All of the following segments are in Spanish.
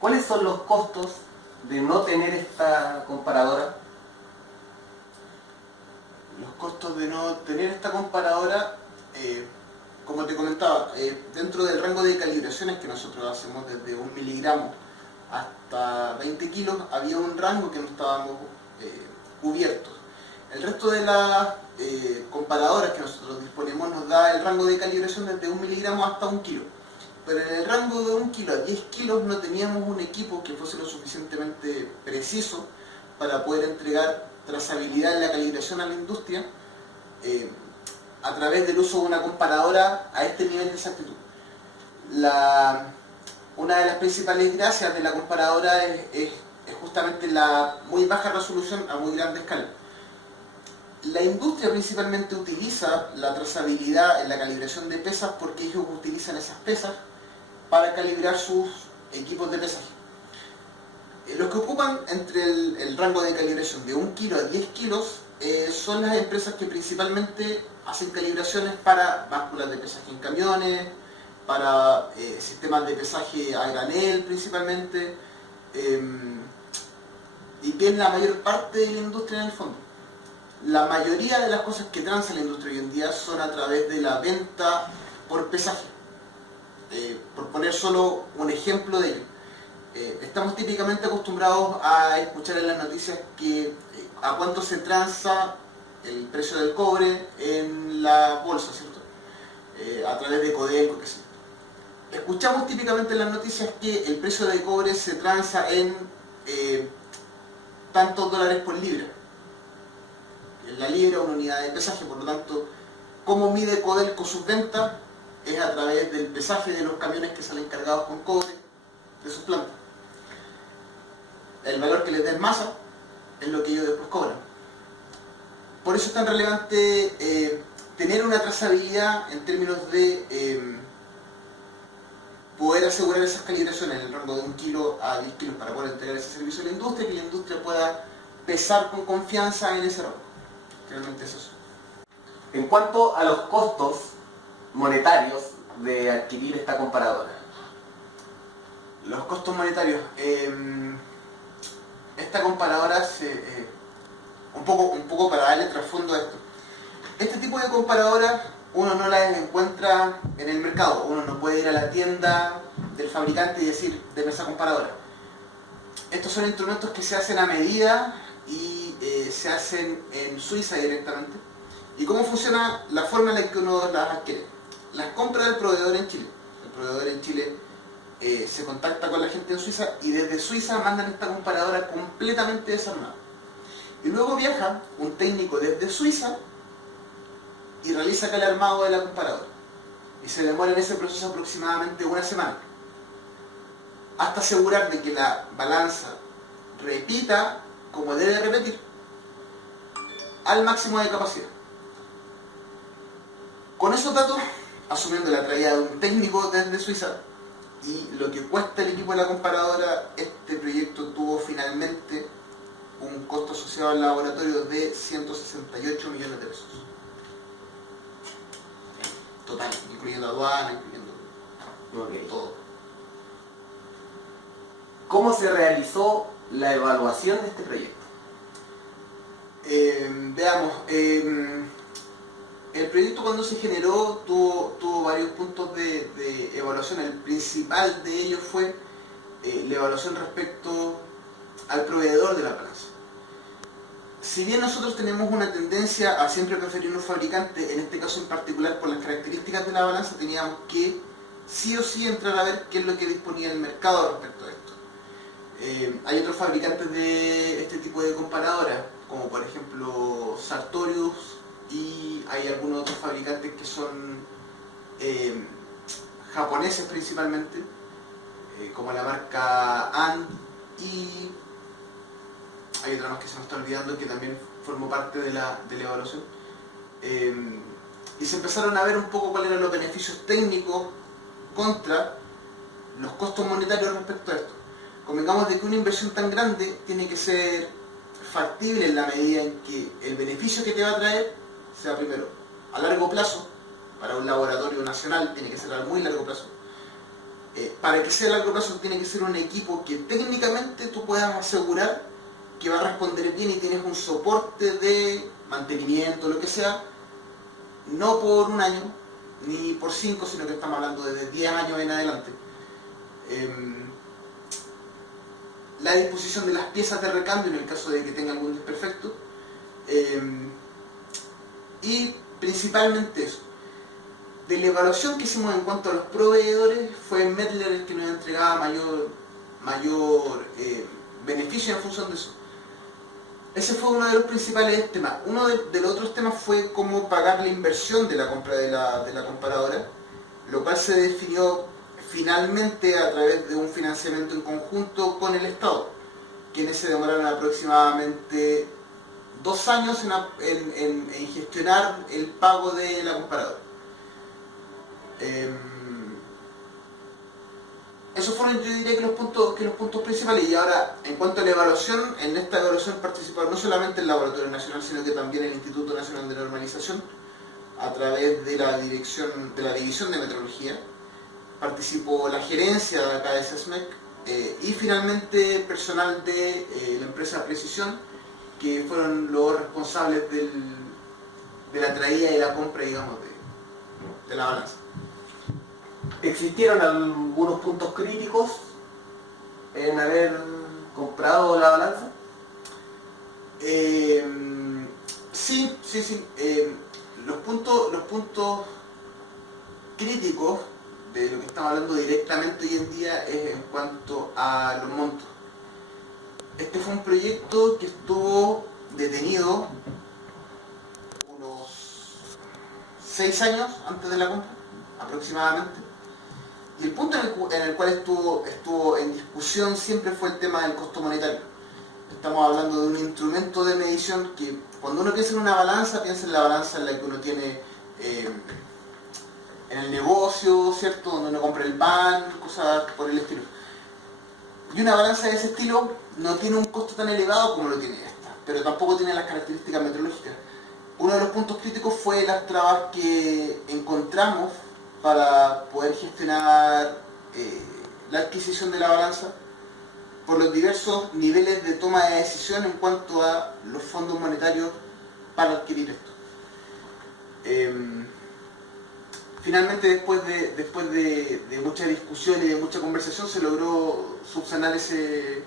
¿Cuáles son los costos de no tener esta comparadora? Los costos de no tener esta comparadora, como te comentaba, dentro del rango de calibraciones que nosotros hacemos desde 1 miligramo hasta 20 kilos, había un rango que no estábamos cubiertos. El resto de las comparadoras que nosotros disponemos nos da el rango de calibración desde 1 miligramo hasta 1 kilo. Pero en el rango de 1 kilo a 10 kilos no teníamos un equipo que fuese lo suficientemente preciso para poder entregar trazabilidad en la calibración a la industria a través del uso de una comparadora a este nivel de exactitud. Una de las principales gracias de la comparadora es justamente la muy baja resolución a muy grande escala. La industria principalmente utiliza la trazabilidad en la calibración de pesas porque ellos utilizan esas pesas para calibrar sus equipos de pesaje. Los que ocupan entre el rango de calibración de 1 kilo a 10 kilos son las empresas que principalmente hacen calibraciones para básculas de pesaje en camiones, para sistemas de pesaje a granel principalmente, y que es la mayor parte de la industria en el fondo. La mayoría de las cosas que transa la industria hoy en día son a través de la venta por pesaje. Por poner solo un ejemplo de ello. Estamos típicamente acostumbrados a escuchar en las noticias que a cuánto se transa el precio del cobre en la bolsa, ¿cierto? A través de Codelco, qué sé yo. Escuchamos típicamente en las noticias que el precio de cobre se transa en tantos dólares por libra. La libra es una unidad de pesaje, por lo tanto, ¿cómo mide Codelco sus ventas? Es a través del pesaje de los camiones que salen cargados con cobre de sus plantas. El valor que les den masa es lo que ellos después cobran. Por eso es tan relevante tener una trazabilidad en términos de poder asegurar esas calibraciones en el rango de 1 kilo a 10 kilos para poder entregar ese servicio a la industria y que la industria pueda pesar con confianza en ese rango. Realmente es eso. En cuanto a los costos monetarios de adquirir esta comparadora. Los costos monetarios. Esta comparadora, un poco para darle trasfondo a esto. Este tipo de comparadoras uno no las encuentra en el mercado. Uno no puede ir a la tienda del fabricante y decir, deme esa comparadora. Estos son instrumentos que se hacen a medida y se hacen en Suiza directamente. ¿Y cómo funciona la forma en la que uno las adquiere? Las compra del proveedor en Chile. El proveedor en Chile se contacta con la gente en Suiza y desde Suiza mandan esta comparadora completamente desarmada. Y luego viaja un técnico desde Suiza y realiza acá el armado de la comparadora. Y se demora en ese proceso aproximadamente una semana. Hasta asegurar de que la balanza repita como debe repetir al máximo de capacidad. Con esos datos, asumiendo la traída de un técnico desde Suiza y lo que cuesta el equipo de la comparadora, este proyecto tuvo finalmente un costo asociado al laboratorio de 168 millones de pesos. Total, incluyendo aduana, incluyendo todo. ¿Cómo se realizó la evaluación de este proyecto? Veamos, el proyecto cuando se generó tuvo varios puntos de evaluación. El principal de ellos fue la evaluación respecto al proveedor de la balanza. Si bien nosotros tenemos una tendencia a siempre preferir un fabricante, en este caso en particular por las características de la balanza, teníamos que sí o sí entrar a ver qué es lo que disponía el mercado respecto a esto. Hay otros fabricantes de este tipo de comparadoras, como por ejemplo Sartorius, y hay algunos otros fabricantes que son japoneses principalmente, como la marca AND, y hay otra más que se me está olvidando que también formó parte de la evaluación. Y se empezaron a ver un poco cuáles eran los beneficios técnicos contra los costos monetarios respecto a esto. Convengamos de que una inversión tan grande tiene que ser factible en la medida en que el beneficio que te va a traer sea primero a largo plazo, para un laboratorio nacional tiene que ser a muy largo plazo, Para que sea a largo plazo tiene que ser un equipo que técnicamente tú puedas asegurar que va a responder bien y tienes un soporte de mantenimiento, lo que sea, no por un año, ni por 5, sino que estamos hablando de 10 años en adelante. La disposición de las piezas de recambio en el caso de que tenga algún desperfecto, y principalmente eso. De la evaluación que hicimos en cuanto a los proveedores, fue Medler el que nos entregaba mayor beneficio en función de eso. Ese fue uno de los principales temas. Uno de los otros temas fue cómo pagar la inversión de la compra de la comparadora, lo cual se definió finalmente a través de un financiamiento en conjunto con el Estado, quienes se demoraron aproximadamente 2 años en gestionar el pago de la comparadora. Esos fueron, yo diría, que los puntos principales. Y ahora, en cuanto a la evaluación, en esta evaluación participaron no solamente el Laboratorio Nacional, sino que también el Instituto Nacional de Normalización, a través de la División de Metrología. Participó la gerencia de acá de SESMEC, y finalmente personal de la empresa Precisión, que fueron los responsables de la traída y la compra, digamos, de la balanza. ¿Existieron algunos puntos críticos en haber comprado la balanza? Sí. Los puntos críticos de lo que estamos hablando directamente hoy en día es en cuanto a los montos. Este fue un proyecto que estuvo detenido unos 6 años antes de la compra, aproximadamente. Y el punto en el cual estuvo en discusión siempre fue el tema del costo monetario. Estamos hablando de un instrumento de medición que, cuando uno piensa en una balanza, piensa en la balanza en la que uno tiene en el negocio, ¿cierto? Donde uno compra el pan, cosas por el estilo. Y una balanza de ese estilo no tiene un costo tan elevado como lo tiene esta, pero tampoco tiene las características meteorológicas. Uno de los puntos críticos fue las trabas que encontramos para poder gestionar la adquisición de la balanza por los diversos niveles de toma de decisión en cuanto a los fondos monetarios para adquirir esto. Finalmente, después de mucha discusión y de mucha conversación, se logró subsanar ese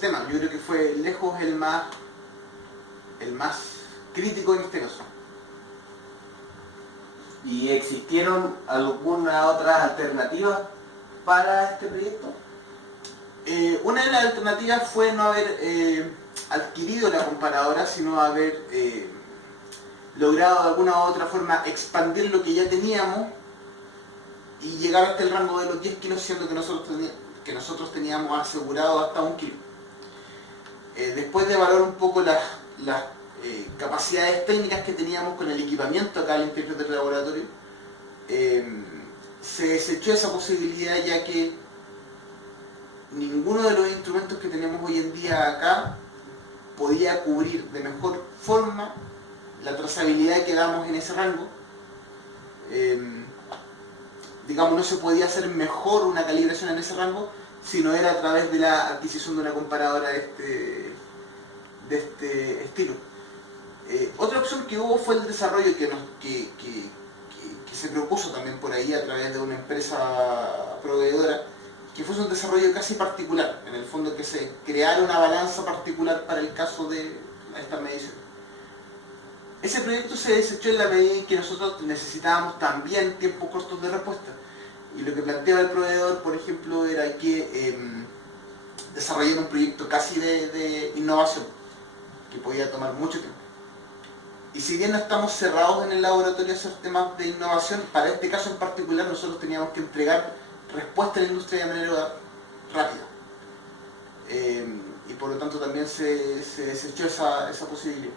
tema. Yo creo que fue lejos el más crítico en este caso. ¿Y existieron algunas otras alternativas para este proyecto? Una de las alternativas fue no haber adquirido la comparadora, sino haber logrado de alguna u otra forma expandir lo que ya teníamos y llegar hasta el rango de los 10 kilos, siendo que nosotros teníamos asegurado hasta 1 kilo. Después de evaluar un poco las capacidades técnicas que teníamos con el equipamiento acá al interior del laboratorio, se desechó esa posibilidad, ya que ninguno de los instrumentos que tenemos hoy en día acá podía cubrir de mejor forma la trazabilidad que damos en ese rango. Digamos, no se podía hacer mejor una calibración en ese rango si no era a través de la adquisición de una comparadora de este estilo. Otra opción que hubo fue el desarrollo que se propuso también por ahí a través de una empresa proveedora, que fuese un desarrollo casi particular, en el fondo, que se creara una balanza particular para el caso de esta medición. Ese proyecto se desechó en la medida en que nosotros necesitábamos también tiempos cortos de respuesta. Y lo que planteaba el proveedor, por ejemplo, era que desarrollar un proyecto casi de innovación, que podía tomar mucho tiempo. Y si bien no estamos cerrados en el laboratorio a hacer temas de innovación, para este caso en particular nosotros teníamos que entregar respuesta a la industria de manera rápida. Y por lo tanto también se desechó esa posibilidad.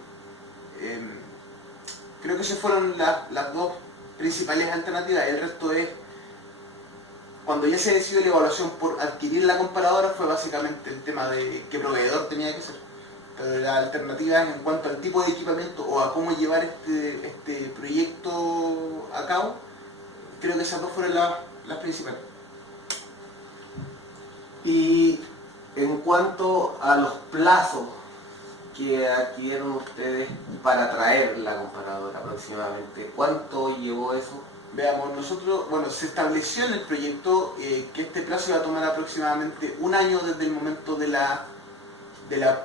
Creo que esas fueron las dos principales alternativas. El resto es, cuando ya se decidió la evaluación por adquirir la comparadora, fue básicamente el tema de qué proveedor tenía que ser. Pero las alternativas en cuanto al tipo de equipamiento o a cómo llevar este proyecto a cabo, creo que esas dos fueron las principales. Y en cuanto a los plazos que adquirieron ustedes para traer la comparadora aproximadamente, ¿cuánto llevó eso? Veamos, nosotros, bueno, se estableció en el proyecto que este plazo iba a tomar aproximadamente un año desde el momento de la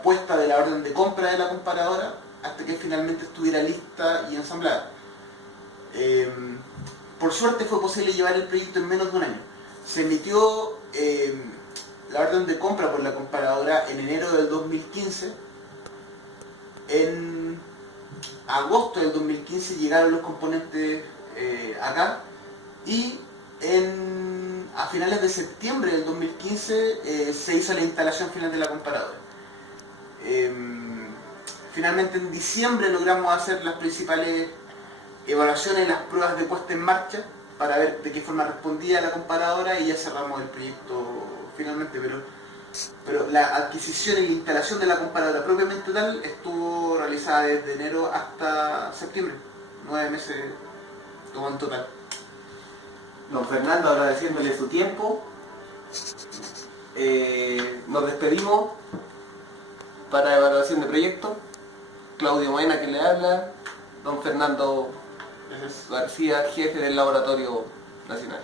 puesta de la orden de compra de la comparadora hasta que finalmente estuviera lista y ensamblada. Por suerte fue posible llevar el proyecto en menos de un año. Se emitió la orden de compra por la comparadora en enero del 2015. En agosto del 2015 llegaron los componentes acá y a finales de septiembre del 2015 se hizo la instalación final de la comparadora. Finalmente en diciembre logramos hacer las principales evaluaciones, las pruebas de puesta en marcha para ver de qué forma respondía la comparadora y ya cerramos el proyecto finalmente, pero la adquisición y la instalación de la comparadora propiamente tal estuvo realizada desde enero hasta septiembre, 9 meses todo en total. Don Fernando, agradeciéndole su tiempo, nos despedimos para evaluación de proyecto. Claudio Moena que le habla, don Fernando García, jefe del Laboratorio Nacional.